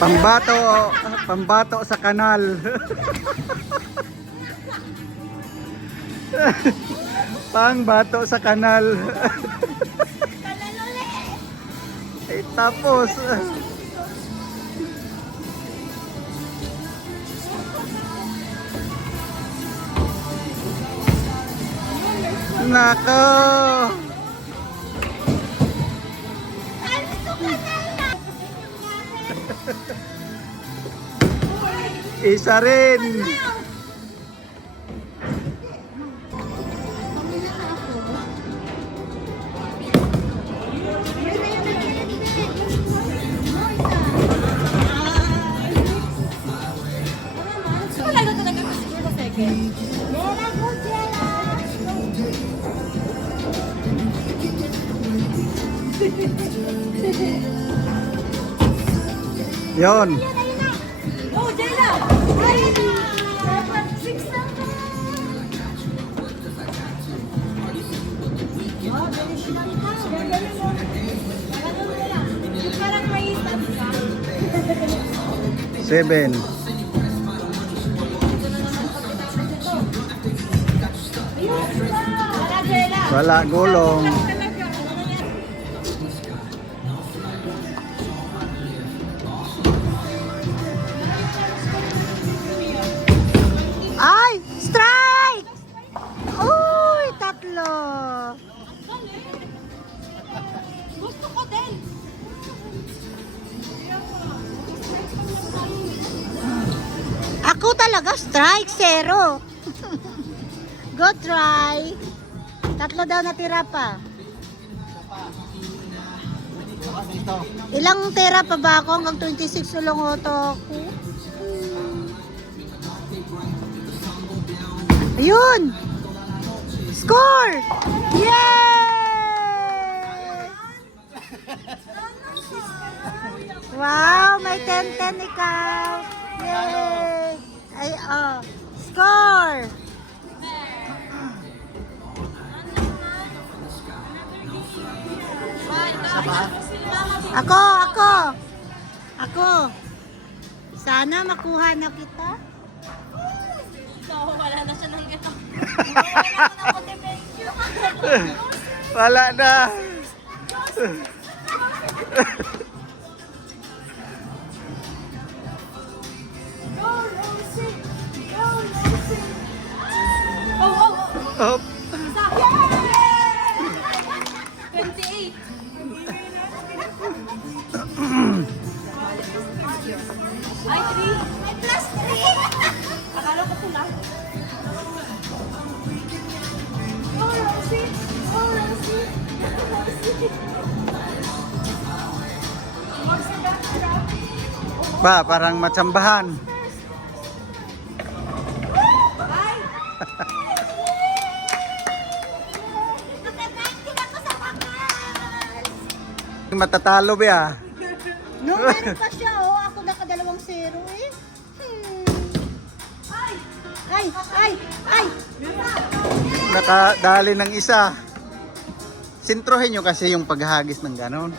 Pambato, pambato sa kanal. Pangbato sa kanal. Ay tapos. Nako. Isa rin. Yon. Oh, Jayla! Six na ba? Oh, galing siya. Galing mo. Yung parang may stats ka. 7. Wala, Jayla. Wala gulong. Ay! Strike! Uy! Tatlo! Gusto ko din. Ako talaga strike, zero. Go try. Tatlo daw natira pa. Ilang tira pa ba ako? Hanggang 26 na lang auto ako. Ayun! Score! Yay! Wow! May 10-10 ikaw! Yay! Ay, oh. Score! Ako! Sana makuha na kita. So, wala na siya ng gano'n. Wala na. Oh. 28. Ay, 3. Ay, plus 3. Akala ko pula. Oh, Rosie. Oh, Rosie. Ba, parang matsambahan. Ay! Naka-19 ako sa wakas. Matatalo ba? No, meron pa siya, oh. Ako nakadalawang zero, eh. Ay! Ay! Ay! Ay! Nakadali ng isa. Sintrohin nyo kasi yung paghagis ng ganon.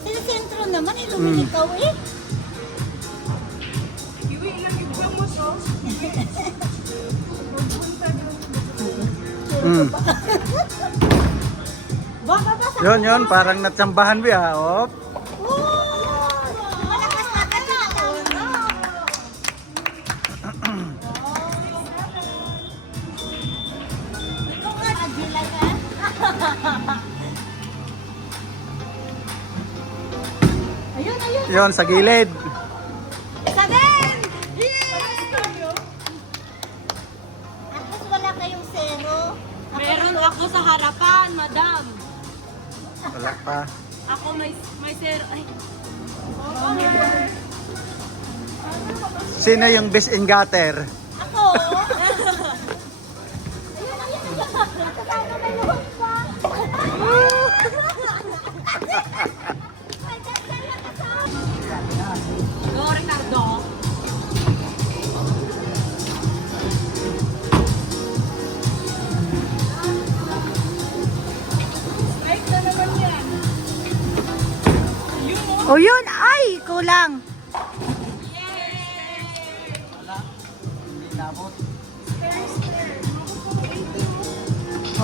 Sinisentro naman, eh. Lumilikaw, eh. Mm. Baka ba sa... Yun, parang natsambahan ba? Oh. Malakas na ka na. Ito nga, nagbilay ka. Ayun, ayun. Yun, sa gilid. Saben! Tapos wala kayong zero. Meron ako sa harapan, madam. Wala pa. Ako may zero. Ay. Sino yung best in gutter? Ako? Ayun, ayun. Kasama na yun pa. Ay, kasama kasama. Go, Ricardo. O yun, ay! lang. Wala. Hindi nabot.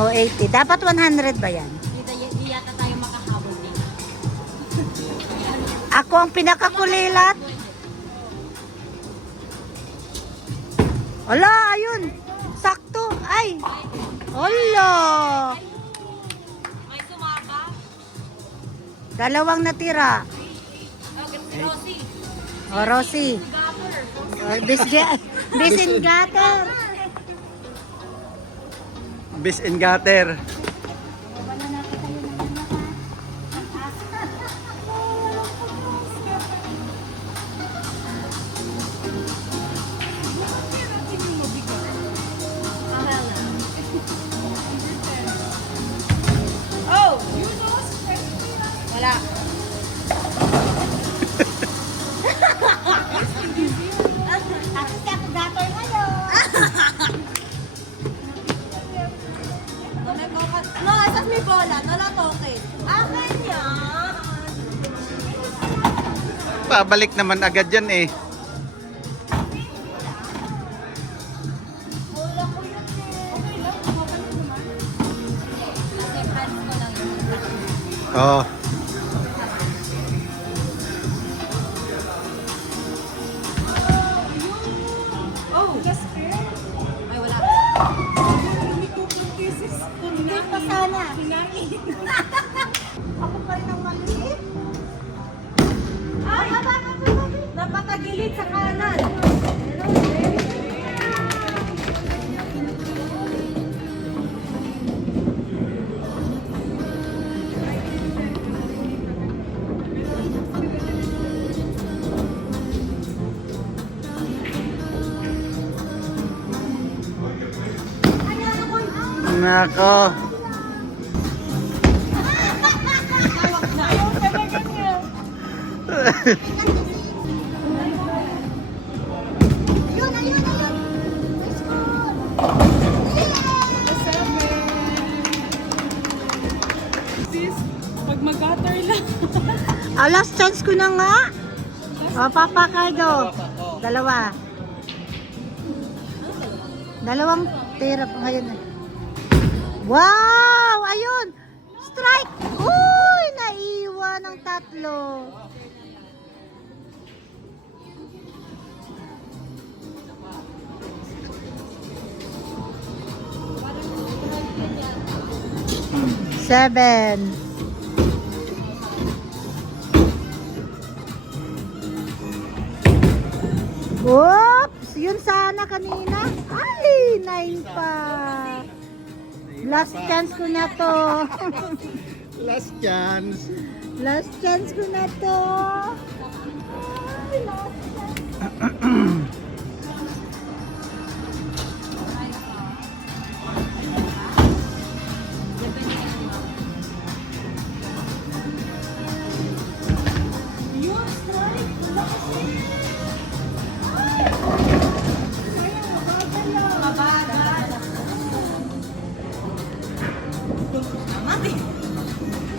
O, 80. Dapat 100 ba yan? Hindi yata tayo makahabol din. Ako ang pinakakulilat. Ala, ayun. Sakto. Ay. Ala. May sumaba. Dalawang natira. Rosie. O, Rosie. Bisingater. Bis and gutter. Oh! Wala. No, esas mi bola, no la toques. Akin yan. Pabalik naman agad yan eh. Bola ko yun eh. Okay lang, babalik naman. Kasi hands ko lang yun. Oh. Oh! Ay, wala. Hindi pa sana. Ako pa rin ang maliit. Ay! Napakagilid sa kanan. Nako. Ayun, ayun, ayun. Let's go. Pag mag-gutter lang. Last chance ko na nga. O, Papa Cardo. Dalawa. Dalawang tira pa ngayon. Wow! Ayun! Strike! Uy! Naiwan ng tatlo. Seven. Oops! Yun sana kanina. Ay! 9 pa. Last chance ko na to. Last chance. Last chance ko na to. Ay, last chance. Yun, strike. Wala kasi. Mabagal. Mati.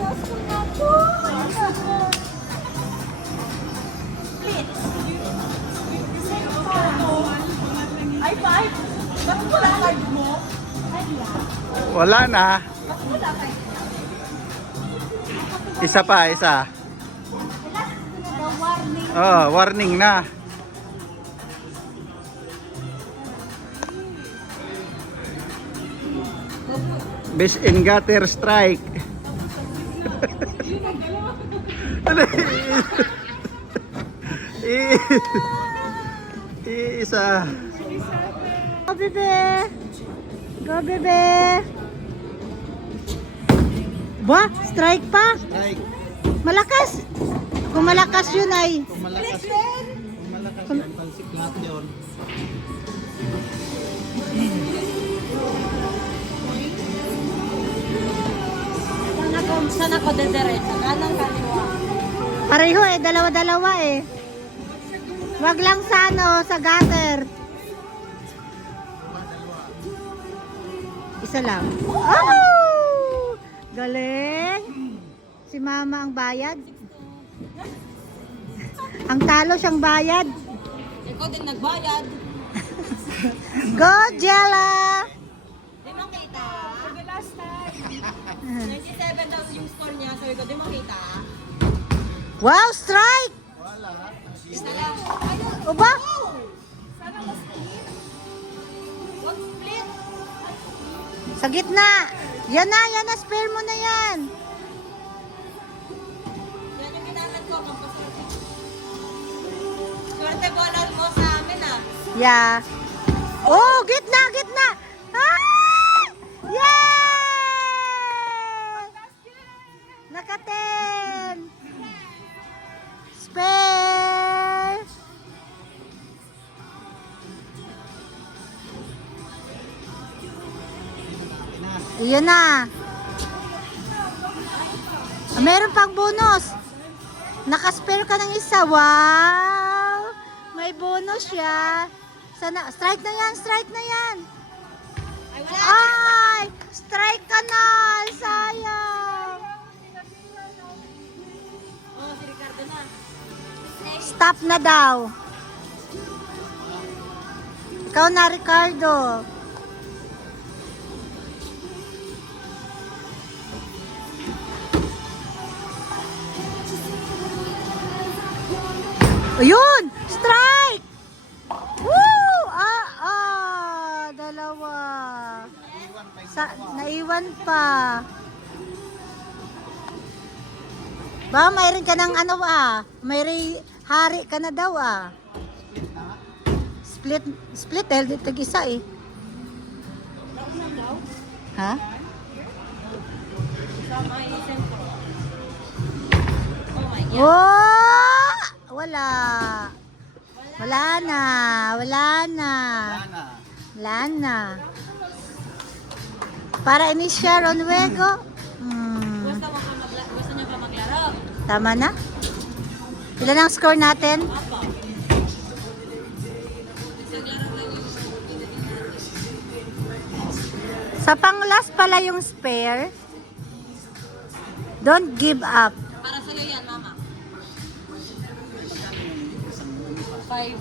Last ko na to. Ay, five. Bakit wala card mo? Wala na. Bakit wala card? Isa pa, isa. Oh, warning na. Bis and gutter strike. Isa. Go, bebe. Go, bebe. Ba? Strike pa? Strike. Malakas. Kung malakas yun ay. Kung malakas yan, pansiklat yun. Saan ako dediretso? Kanang kaliwa. Pareho eh. Dalawa-dalawa eh. Wag lang sa ano, sa gutter. Isa lang. Oh! Galing. Si mama ang bayad. Ang talo siyang bayad. Ikaw din nagbayad. Go, Jella! Di makita. For the last time. 97 daw yung score niya. Sabi ko, di makita. Wow, strike! Isa lang. Ayun. O ba? Sana mas split. Wag split. Sa gitna. Yan na, spare mo na yan. Yan yung ginamit ko. Pampaswerte. Swerte bola mo sa amin ah. Yeah. Oh, gitna! Ah! Yay! Naka-10. Spare. Iyon na. Meron pang bonus. Naka-spare ka ng isa. Wow! May bonus siya. Sana, strike na yan. Ay, wala. Ay! Strike ka na! Sayang! Oh, si Ricardo na. Stop na daw. Ikaw na, Ricardo. Ayun! Strike! Woo! Dalawa. Naiwan pa. Ba, mayroon ka ng ano may hari ka na daw Split dahil dito isa eh. Ha? Sa may sentro. Oh my God. Oh! Wala na. Para initiar on Wego. Gusto niyo ba maglaro? Tama na. Ilan ang score natin? Opo. Sa pang-last pala yung spare. Don't give up. Para sa'yo yan, mama. 5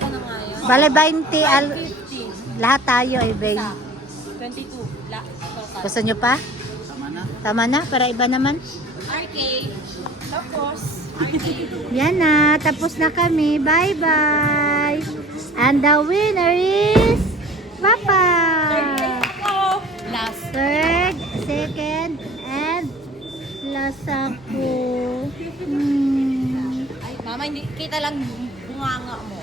ano nga yun? Bale 20 15. lahat tayo ay 20. 22. Total. Gusto nyo pa? Tama na, para iba naman. RK. Tapos. RK. Yan na, tapos na kami. Bye-bye. And the winner is Papa. Ako. Last. Third, second, and last ako. Ay, mama, hindi kita lang bunganga mo.